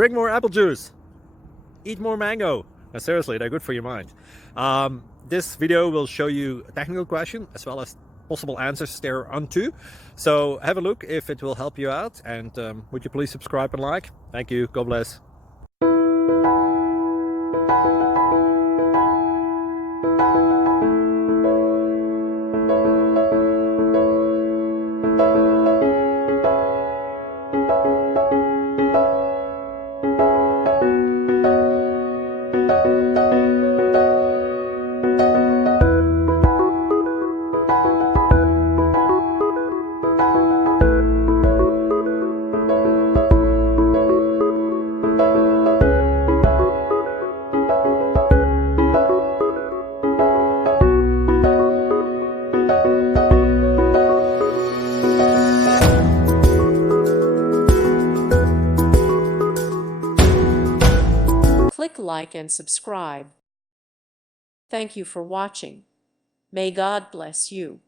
drink more apple juice, eat more mango. No, seriously, they're good for your mind. This video will show you a technical question as well as possible answers thereunto. So have a look if it will help you out, and would you please subscribe and like? Thank you. God bless. Click like and subscribe. Thank you for watching. May God bless you.